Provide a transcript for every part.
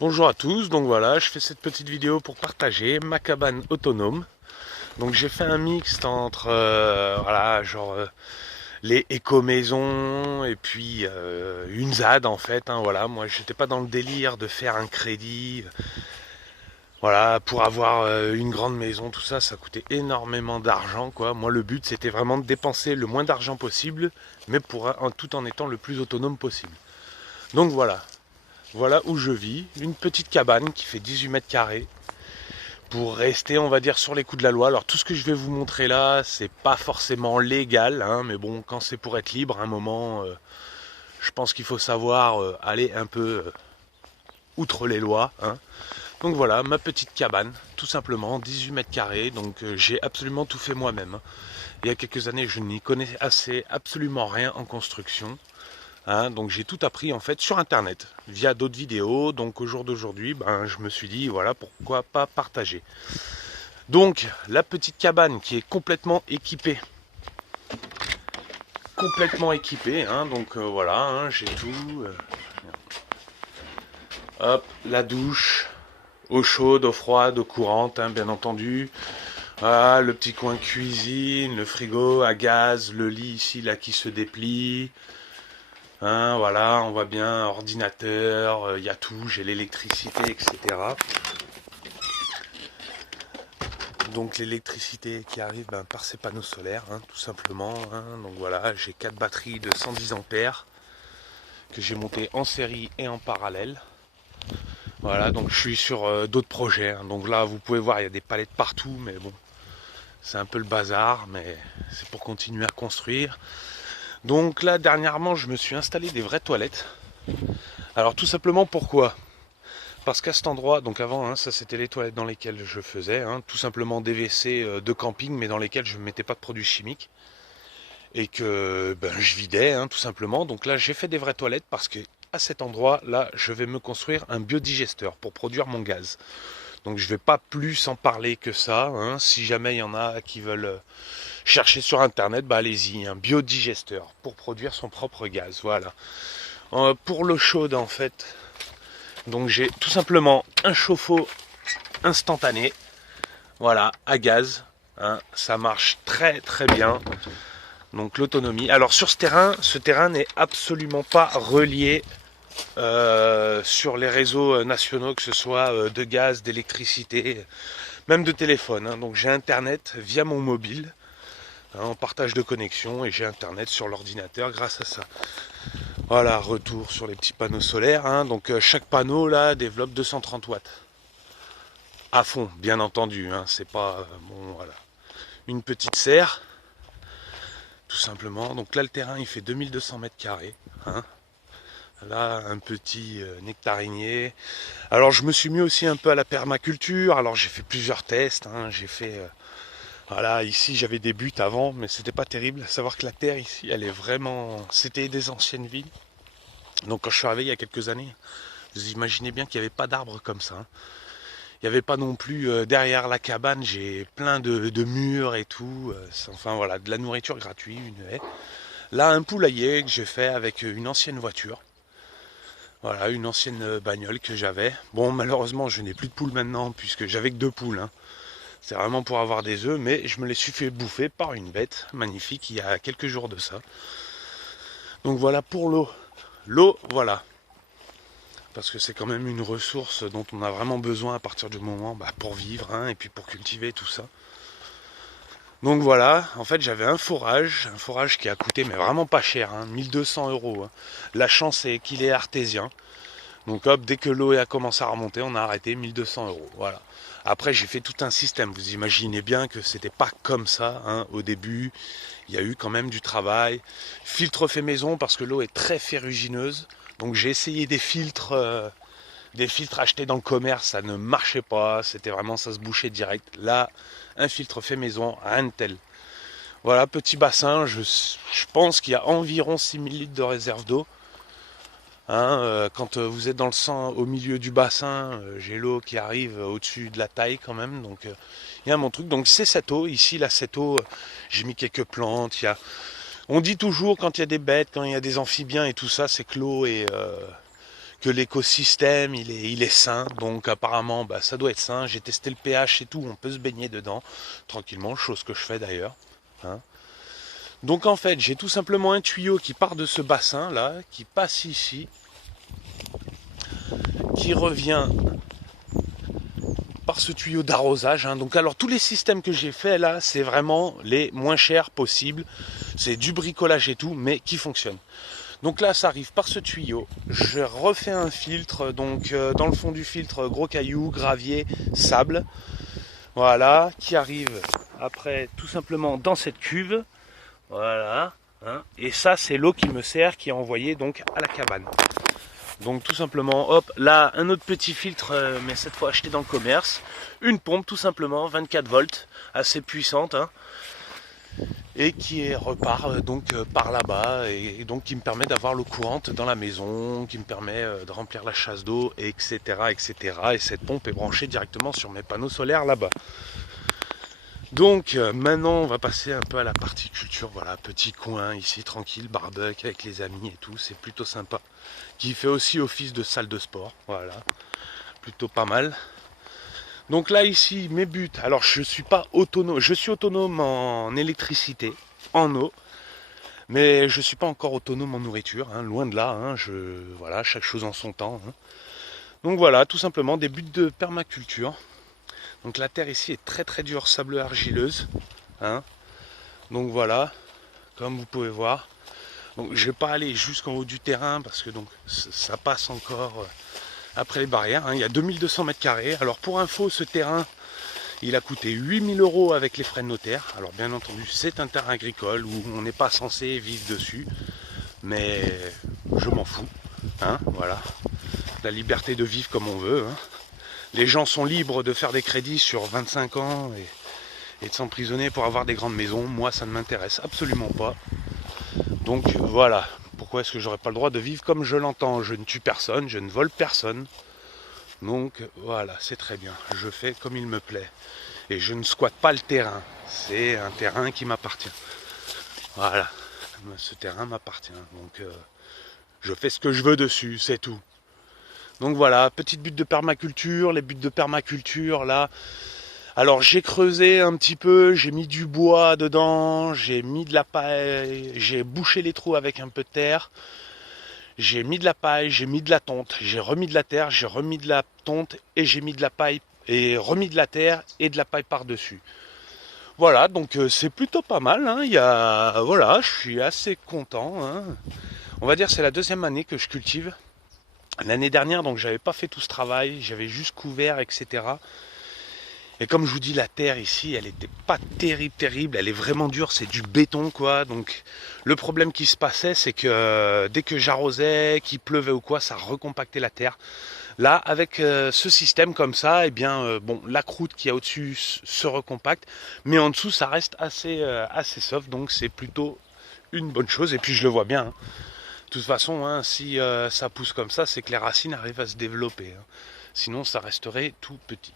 Bonjour à tous, donc voilà, je fais cette petite vidéo pour partager ma cabane autonome. Donc j'ai fait un mixte entre voilà, genre les éco-maisons et puis une ZAD en fait, hein, voilà, moi j'étais pas dans le délire de faire un crédit. Voilà, pour avoir une grande maison, tout ça, ça coûtait énormément d'argent, quoi. Moi le but c'était vraiment de dépenser le moins d'argent possible, mais tout en étant le plus autonome possible. Donc voilà où je vis, une petite cabane qui fait 18 mètres carrés pour rester, on va dire, sur les coups de la loi. Alors tout ce que je vais vous montrer là, c'est pas forcément légal, hein, mais bon, quand c'est pour être libre, à un moment, je pense qu'il faut savoir aller un peu outre les lois, hein. Donc voilà, ma petite cabane, tout simplement, 18 mètres carrés, donc j'ai absolument tout fait moi-même, hein. Il y a quelques années, je n'y connaissais absolument rien en construction. Hein, donc j'ai tout appris en fait sur internet via d'autres vidéos. Donc au jour d'aujourd'hui, ben, je me suis dit voilà pourquoi pas partager. Donc la petite cabane qui est complètement équipée. Hein, donc voilà, hein, j'ai tout. Hop, la douche, eau chaude, eau froide, eau courante, hein, bien entendu. Voilà, le petit coin cuisine, le frigo à gaz, le lit ici là qui se déplie. Hein, voilà, on voit bien, ordinateur, il y a tout, j'ai l'électricité, etc. Donc l'électricité qui arrive par ces panneaux solaires, hein, tout simplement. Hein. Donc voilà, j'ai 4 batteries de 110 ampères que j'ai montées en série et en parallèle. Voilà, donc je suis sur d'autres projets. Hein. Donc là, vous pouvez voir, il y a des palettes partout, mais bon, c'est un peu le bazar, mais c'est pour continuer à construire. Donc là, dernièrement, je me suis installé des vraies toilettes. Alors tout simplement pourquoi? Parce qu'à cet endroit, donc avant, hein, ça c'était les toilettes dans lesquelles je faisais, hein, tout simplement des WC de camping, mais dans lesquels je ne mettais pas de produits chimiques. Et que ben, je vidais, hein, tout simplement. Donc là, j'ai fait des vraies toilettes parce que à cet endroit, là, je vais me construire un biodigesteur pour produire mon gaz. Donc je ne vais pas plus en parler que ça. Hein. Si jamais il y en a qui veulent chercher sur internet, bah allez-y, un biodigesteur pour produire son propre gaz. Voilà. Pour l'eau chaude, en fait, donc j'ai tout simplement un chauffe-eau instantané, voilà, à gaz. Hein, ça marche très très bien. Donc l'autonomie. Alors sur ce terrain n'est absolument pas relié sur les réseaux nationaux, que ce soit de gaz, d'électricité, même de téléphone. Hein. Donc j'ai internet via mon mobile, hein, en partage de connexion, et j'ai internet sur l'ordinateur grâce à ça. Voilà, retour sur les petits panneaux solaires. Hein. Donc chaque panneau là développe 230 watts. À fond, bien entendu. Hein. C'est pas bon, voilà. Une petite serre, tout simplement. Donc là, le terrain, il fait 2200 mètres carrés. Hein. Là, un petit nectarinier. Alors, je me suis mis aussi un peu à la permaculture. Alors, j'ai fait plusieurs tests. Hein. J'ai fait, voilà, ici, j'avais des buts avant, mais c'était pas terrible. À savoir que la terre ici, elle est vraiment, c'était des anciennes villes. Donc, quand je suis arrivé il y a quelques années, vous imaginez bien qu'il n'y avait pas d'arbres comme ça. Hein. Il n'y avait pas non plus derrière la cabane, j'ai plein de murs et tout. Enfin voilà, de la nourriture gratuite, une haie. Là, un poulailler que j'ai fait avec une ancienne voiture. Voilà, une ancienne bagnole que j'avais. Bon, malheureusement, je n'ai plus de poules maintenant puisque j'avais que 2 poules. Hein. C'est vraiment pour avoir des œufs, mais je me les suis fait bouffer par une bête magnifique il y a quelques jours de ça. Donc voilà pour l'eau. L'eau, voilà. Parce que c'est quand même une ressource dont on a vraiment besoin à partir du moment pour vivre, hein, et puis pour cultiver tout ça. Donc voilà, en fait j'avais un fourrage qui a coûté mais vraiment pas cher, hein, 1200 euros. Hein. La chance c'est qu'il est artésien. Donc hop, dès que l'eau a commencé à remonter, on a arrêté 1200 euros. Voilà. Après j'ai fait tout un système. Vous imaginez bien que c'était pas comme ça, hein, au début. Il y a eu quand même du travail. Filtre fait maison parce que l'eau est très ferrugineuse. Donc j'ai essayé des filtres achetés dans le commerce, ça ne marchait pas, c'était vraiment, ça se bouchait direct. Là, un filtre fait maison, rien de tel. Voilà, petit bassin, je pense qu'il y a environ 6000 litres de réserve d'eau. Hein, quand vous êtes dans le sang, au milieu du bassin, j'ai l'eau qui arrive au-dessus de la taille quand même, donc il y a mon truc. Donc c'est cette eau, ici, là, cette eau, j'ai mis quelques plantes, on dit toujours quand il y a des bêtes, quand il y a des amphibiens et tout ça, c'est que l'eau est que l'écosystème il est sain, donc apparemment bah, ça doit être sain. J'ai testé le pH et tout, on peut se baigner dedans tranquillement, chose que je fais d'ailleurs, hein. Donc en fait j'ai tout simplement un tuyau qui part de ce bassin là, qui passe ici, qui revient par ce tuyau d'arrosage, hein. Donc alors tous les systèmes que j'ai fait là, c'est vraiment les moins chers possibles, c'est du bricolage et tout, mais qui fonctionne. Donc là ça arrive par ce tuyau, je refais un filtre, donc dans le fond du filtre, gros cailloux, gravier, sable, voilà, qui arrive après tout simplement dans cette cuve, voilà, hein. Et ça c'est l'eau qui me sert, qui est envoyée donc à la cabane. Donc tout simplement, hop, là un autre petit filtre, mais cette fois acheté dans le commerce, une pompe tout simplement, 24 volts, assez puissante, hein, et qui repart donc par là-bas, et donc qui me permet d'avoir l'eau courante dans la maison, qui me permet de remplir la chasse d'eau, etc., etc. Et cette pompe est branchée directement sur mes panneaux solaires là-bas. Donc maintenant on va passer un peu à la partie culture, voilà, petit coin ici tranquille, barbecue avec les amis et tout, c'est plutôt sympa. Qui fait aussi office de salle de sport, voilà, plutôt pas mal. Donc là ici mes buts, alors je suis pas autonome, je suis autonome en électricité, en eau, mais je suis pas encore autonome en nourriture, hein, loin de là, hein, voilà, chaque chose en son temps, hein. Donc voilà, tout simplement des buts de permaculture. Donc la terre ici est très très dure, sableux argileuse, hein. Donc voilà, comme vous pouvez voir. Donc je vais pas aller jusqu'en haut du terrain parce que donc ça passe encore après les barrières, hein. Il y a 2200 mètres carrés. Alors pour info, ce terrain il a coûté 8000 € avec les frais de notaire. Alors bien entendu c'est un terrain agricole où on n'est pas censé vivre dessus, mais je m'en fous, hein, voilà. La liberté de vivre comme on veut, hein. Les gens sont libres de faire des crédits sur 25 ans et de s'emprisonner pour avoir des grandes maisons. Moi, ça ne m'intéresse absolument pas. Donc voilà, pourquoi est-ce que j'aurais pas le droit de vivre comme je l'entends? Je ne tue personne, je ne vole personne. Donc voilà, c'est très bien. Je fais comme il me plaît. Et je ne squatte pas le terrain. C'est un terrain qui m'appartient. Voilà, ce terrain m'appartient. Donc je fais ce que je veux dessus, c'est tout. Donc voilà, petite butte de permaculture, les buttes de permaculture là. Alors j'ai creusé un petit peu, j'ai mis du bois dedans, j'ai mis de la paille, j'ai bouché les trous avec un peu de terre, j'ai mis de la paille, j'ai mis de la tonte, j'ai remis de la terre, j'ai remis de la tonte et j'ai mis de la paille et remis de la terre et de la paille par-dessus. Voilà, donc c'est plutôt pas mal, hein. Voilà, je suis assez content, hein. On va dire c'est la deuxième année que je cultive. L'année dernière, donc j'avais pas fait tout ce travail, j'avais juste couvert, etc. Et comme je vous dis, la terre ici, elle était pas terrible, elle est vraiment dure, c'est du béton quoi. Donc le problème qui se passait, c'est que dès que j'arrosais, qu'il pleuvait ou quoi, ça recompactait la terre. Là, avec ce système comme ça, eh bien, bon, la croûte qui est au-dessus se recompacte, mais en dessous, ça reste assez soft, donc c'est plutôt une bonne chose. Et puis je le vois bien, hein. De toute façon, hein, si ça pousse comme ça, c'est que les racines arrivent à se développer, hein. Sinon, ça resterait tout petit.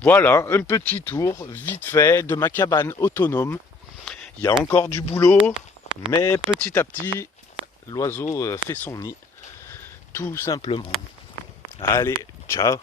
Voilà, un petit tour vite fait de ma cabane autonome. Il y a encore du boulot, mais petit à petit, l'oiseau fait son nid, tout simplement. Allez, ciao!